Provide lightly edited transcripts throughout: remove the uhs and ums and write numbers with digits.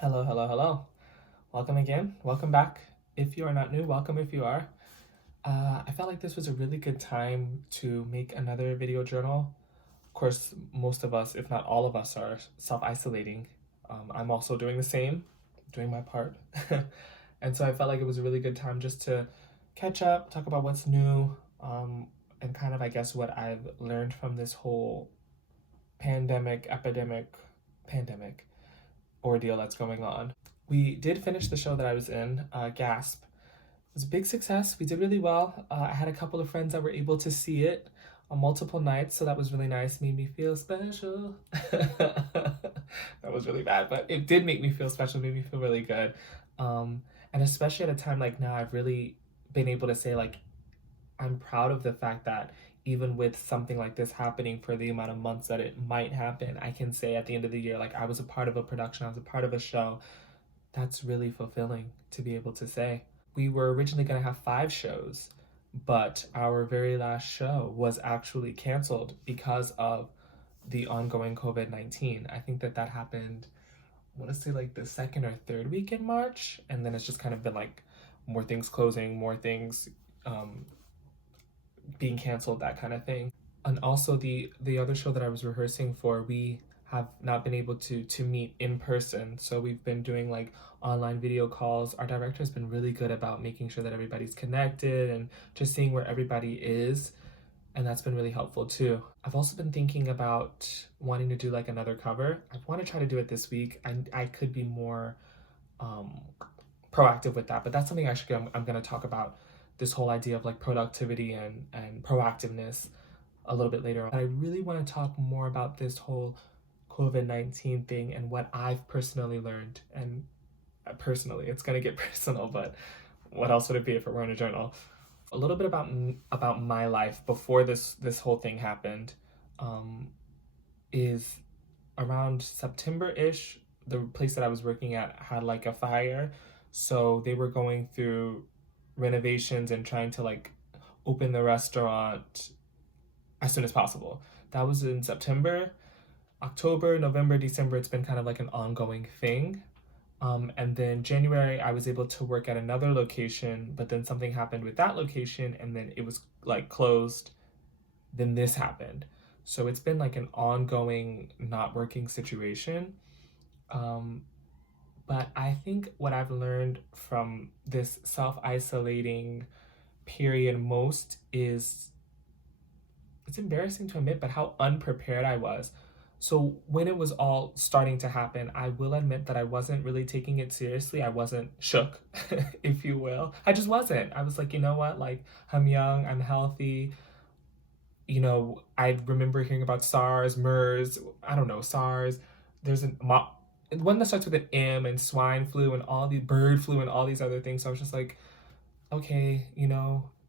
Hello, hello, hello. Welcome again. Welcome back. If you are not new, welcome if you are. I felt like this was a really good time to make another video journal. Of course, most of us, if not all of us, are self isolating. I'm also doing the same, doing my part. And so I felt like it was a really good time just to catch up, talk about what's new, and kind of, I guess, what I've learned from this whole pandemic ordeal that's going on. We did finish the show that I was in, Gasp. It was a big success. We did really well. I had a couple of friends that were able to see it on multiple nights, so that was really nice. Made me feel special. That was really bad, but it did make me feel special. Made me feel really good. And especially at a time like now, I've really been able to say like I'm proud of the fact that even with something like this happening for the amount of months that it might happen, I can say at the end of the year, like I was a part of a production, I was a part of a show. That's really fulfilling to be able to say. We were originally going to have 5 shows, but our very last show was actually canceled because of the ongoing COVID-19. I think that happened, I want to say like the second or third week in March, and then it's just kind of been like more things closing, more things um, being canceled, that kind of thing. And also the other show that I was rehearsing for, we have not been able to meet in person. So we've been doing like online video calls. Our director has been really good about making sure that everybody's connected and just seeing where everybody is. And that's been really helpful too. I've also been thinking about wanting to do like another cover. I want to try to do it this week. I could be more um, proactive with that, but that's something actually I'm going to talk about, this whole idea of like productivity and proactiveness a little bit later on. I really want to talk more about this whole COVID-19 thing and what I've personally learned. And personally, it's going to get personal, but what else would it be if it weren't a journal? A little bit about my life before this whole thing happened um, is around September-ish. The place that I was working at had like a fire, so they were going through renovations and trying to like open the restaurant as soon as possible. That was in September. October, November, December, it's been kind of like an ongoing thing. And then January, I was able to work at another location, but then something happened with that location, and then it was like closed. Then this happened. So it's been like an ongoing not working situation. Um, but I think what I've learned from this self isolating period most is, it's embarrassing to admit, but how unprepared I was. So when it was all starting to happen, I will admit that I wasn't really taking it seriously. I wasn't shook, if you will. I just wasn't. I was like, you know what? Like, I'm young, I'm healthy. You know, I remember hearing about SARS, MERS, I don't know, SARS. There's one that starts with an M, and swine flu and all the bird flu and all these other things. So I was just like, okay,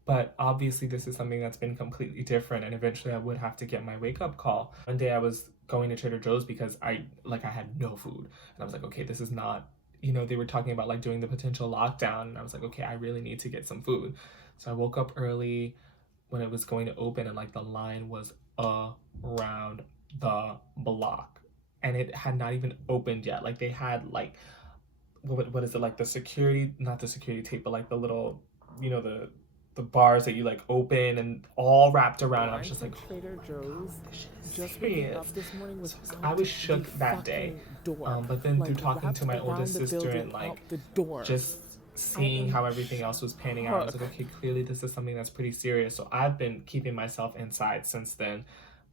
but obviously this is something that's been completely different, and eventually I would have to get my wake up call. One day I was going to Trader Joe's because I had no food, and I was like, okay, this is not, they were talking about like doing the potential lockdown, and I was like, okay, I really need to get some food. So I woke up early when it was going to open, and like the line was around the block, and it had not even opened yet. Like they had like, what is it, like the security, not the security tape, but like the little, the bars that you like open and all wrapped around. And I was just like, Trader Joe's this shit is just waking serious. up this morning So without I was the shook that day. fucking door, But then like through talking to wrapped my around oldest the sister building and out like the door. just I seeing am how everything else was panning out, I was like, shook. okay, clearly this is something that's pretty serious. So I've been keeping myself inside since then.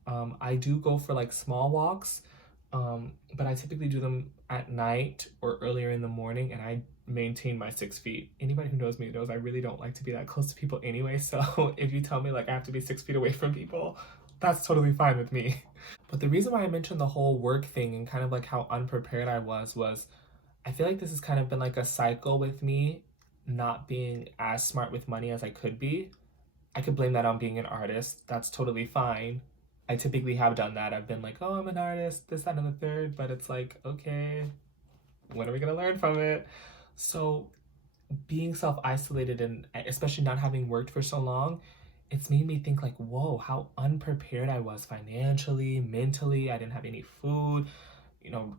I do go for like small walks, but I typically do them at night or earlier in the morning, and I maintain my 6 feet. Anybody who knows me knows I really don't like to be that close to people anyway. So if you tell me like I have to be 6 feet away from people, that's totally fine with me. But the reason why I mentioned the whole work thing and kind of like how unprepared I was I feel like this has kind of been like a cycle with me not being as smart with money as I could be. I could blame that on being an artist. That's totally fine. I typically have done that. I've been like, oh, I'm an artist, this, that, and the third. But it's like, okay, when are we going to learn from it? So being self isolated and especially not having worked for so long, it's made me think like, whoa, how unprepared I was financially, mentally. I didn't have any food.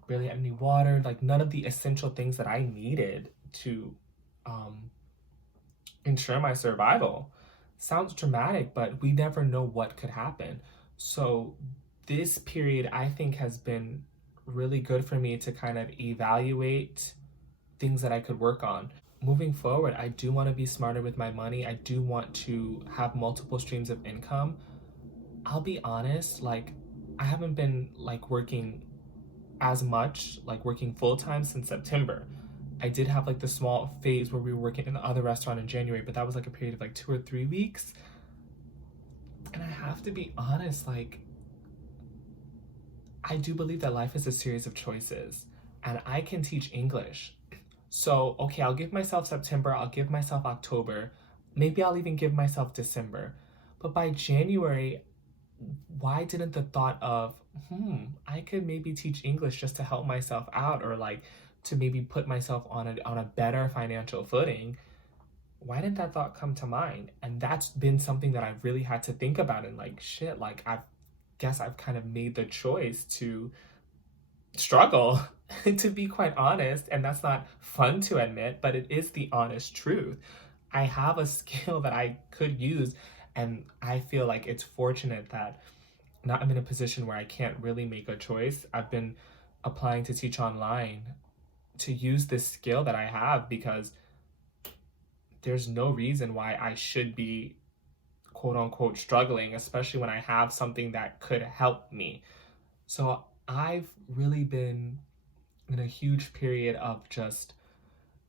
really had any water, like none of the essential things that I needed to um, ensure my survival. Sounds dramatic, but we never know what could happen. So, this period I think has been really good for me to kind of evaluate things that I could work on. Moving forward, I do want to be smarter with my money. I do want to have multiple streams of income. I'll be honest, like, I haven't been like working as much, like working full time since September. I did have like the small phase where we were working in the other restaurant in January, but that was like a period of like 2 or 3 weeks. And I have to be honest, like, I do believe that life is a series of choices, and I can teach English. So, okay, I'll give myself September, I'll give myself October, maybe I'll even give myself December. But by January, why didn't the thought of, I could maybe teach English just to help myself out, or like to maybe put myself on a better financial footing? Why didn't that thought come to mind? And that's been something that I've really had to think about, and like shit, like I guess I've kind of made the choice to struggle to be quite honest, and that's not fun to admit, but it is the honest truth. I have a skill that I could use, and I feel like it's fortunate that now I'm in a position where I can't really make a choice. I've been applying to teach online to use this skill that I have, because there's no reason why I should be quote unquote struggling, especially when I have something that could help me. So I've really been in a huge period of just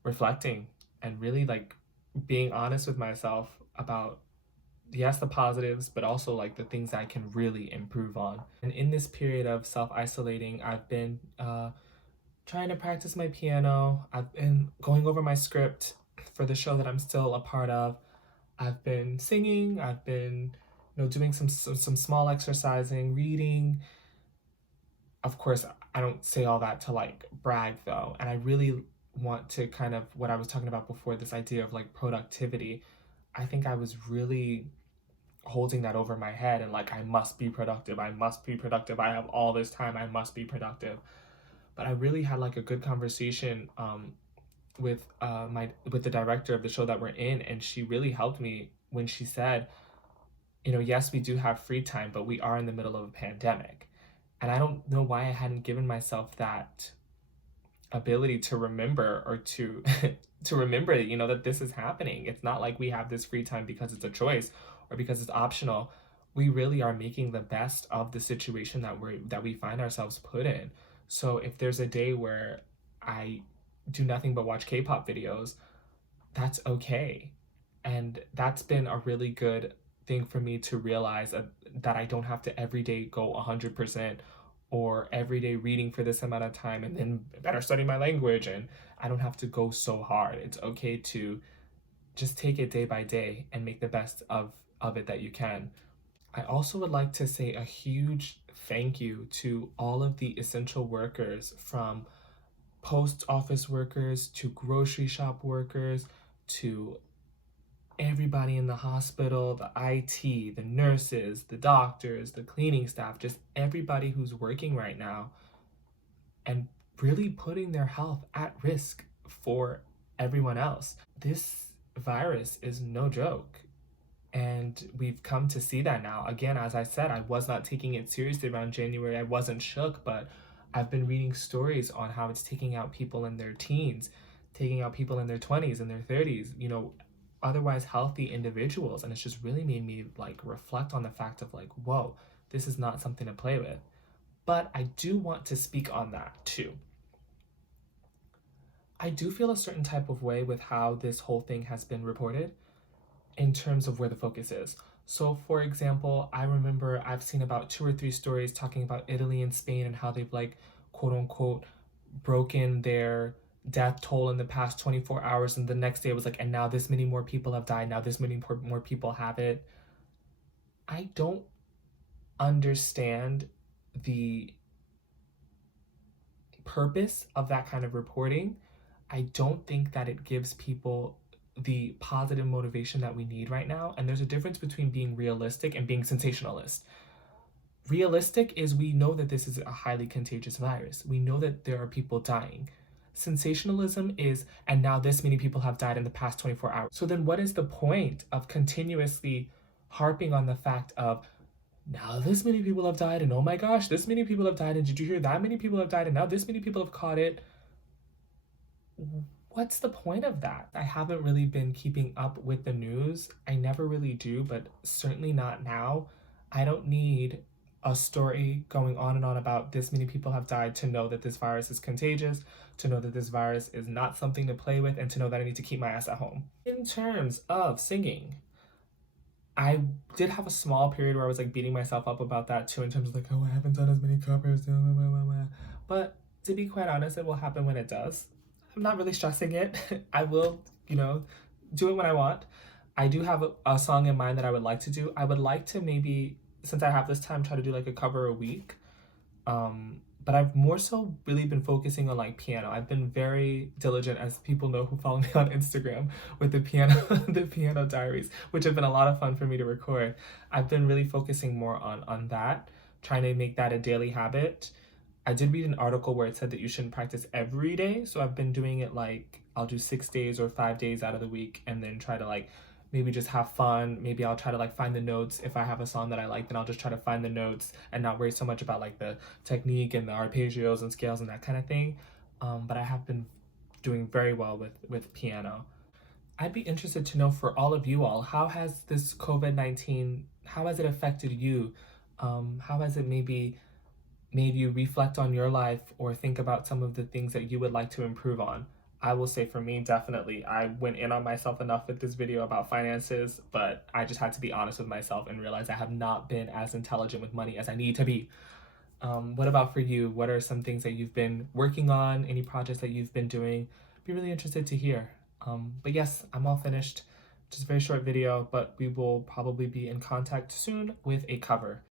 reflecting and really like being honest with myself about, yes, the positives, but also like the things I can really improve on. And in this period of self isolating, I've been trying to practice my piano. I've been going over my script for the show that I'm still a part of. I've been singing. I've been, doing some small exercising, reading. Of course, I don't say all that to like brag though, and I really want to kind of what I was talking about before, this idea of like productivity. I think I was really holding that over my head, and like I must be productive. I must be productive. I have all this time. I must be productive. But I really had like a good conversation with the director of the show that we're in, and she really helped me when she said, yes, we do have free time, but we are in the middle of a pandemic. And I don't know why I hadn't given myself that ability to remember, or to to remember, that this is happening. It's not like we have this free time because it's a choice or because it's optional. We really are making the best of the situation that we find ourselves put in. So if there's a day where I do nothing but watch K-pop videos, that's okay. And that's been a really good thing for me to realize, that I don't have to every day go 100%, or every day reading for this amount of time and then better study my language, and I don't have to go so hard. It's okay to just take it day by day and make the best of it that you can. I also would like to say a huge thank you to all of the essential workers, from post office workers to grocery shop workers to everybody in the hospital, the IT, the nurses, the doctors, the cleaning staff, just everybody who's working right now and really putting their health at risk for everyone else. This virus is no joke. And we've come to see that now. Again, as I said, I was not taking it seriously around January. I wasn't shook, but I've been reading stories on how it's taking out people in their teens, taking out people in their 20s and their 30s, otherwise healthy individuals. And it's just really made me like reflect on the fact of like, whoa, this is not something to play with. But I do want to speak on that too. I do feel a certain type of way with how this whole thing has been reported, in terms of where the focus is. So, for example, I remember I've seen about 2 or 3 stories talking about Italy and Spain and how they've like quote unquote broken their death toll in the past 24 hours, and the next day it was like, and now this many more people have died, now this many more people have it. I don't understand the purpose of that kind of reporting. I don't think that it gives people the positive motivation that we need right now. And there's a difference between being realistic and being sensationalist. realistic is we know that this is a highly contagious virus. We know that there are people dying. Sensationalism is, and now this many people have died in the past 24 hours. So then what is the point of continuously harping on the fact of, now this many people have died, and oh my gosh, this many people have died, and did you hear that many people have died, and now this many people have caught it? What's the point of that? I haven't really been keeping up with the news. I never really do, but certainly not now. I don't need a story going on and on about this many people have died to know that this virus is contagious, to know that this virus is not something to play with, and to know that I need to keep my ass at home. In terms of singing, I did have a small period where I was like beating myself up about that too, in terms of like, oh, I haven't done as many covers, but to be quite honest, it will happen when it does. I'm not really stressing it. I will, do it when I want. I do have a song in mind that I would like to do. I would like to maybe, since I have this time, try to do like a cover a week. But I've more so really been focusing on like piano. I've been very diligent, as people know who follow me on Instagram, with the piano, the piano diaries, which have been a lot of fun for me to record. I've been really focusing more on that, trying to make that a daily habit. I did read an article where it said that you shouldn't practice every day. So I've been doing it like, I'll do 6 days or 5 days out of the week, and then try to like maybe just have fun. Maybe I'll try to like find the notes. If I have a song that I like, then I'll just try to find the notes and not worry so much about like the technique and the arpeggios and scales and that kind of thing. But I have been doing very well with piano. I'd be interested to know, for all of you all, how has this COVID-19, how has it affected you? How has it maybe made you reflect on your life or think about some of the things that you would like to improve on? I will say for me, definitely, I went in on myself enough with this video about finances, but I just had to be honest with myself and realize I have not been as intelligent with money as I need to be. What about for you? What are some things that you've been working on? Any projects that you've been doing? Be really interested to hear. But yes, I'm all finished. Just a very short video, but we will probably be in contact soon with a cover.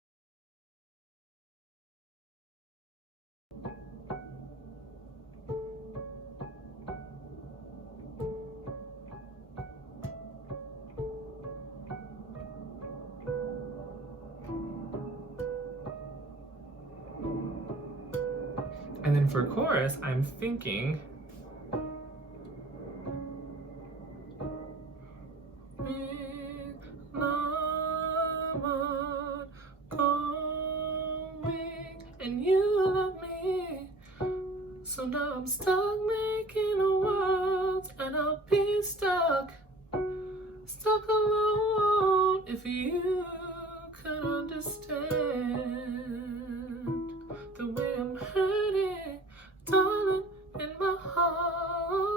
And then for chorus, I'm thinking, and you love me, so now I'm stuck making a world, and I'll be stuck alone. If you could understand the way I'm hurting, darling, in my heart.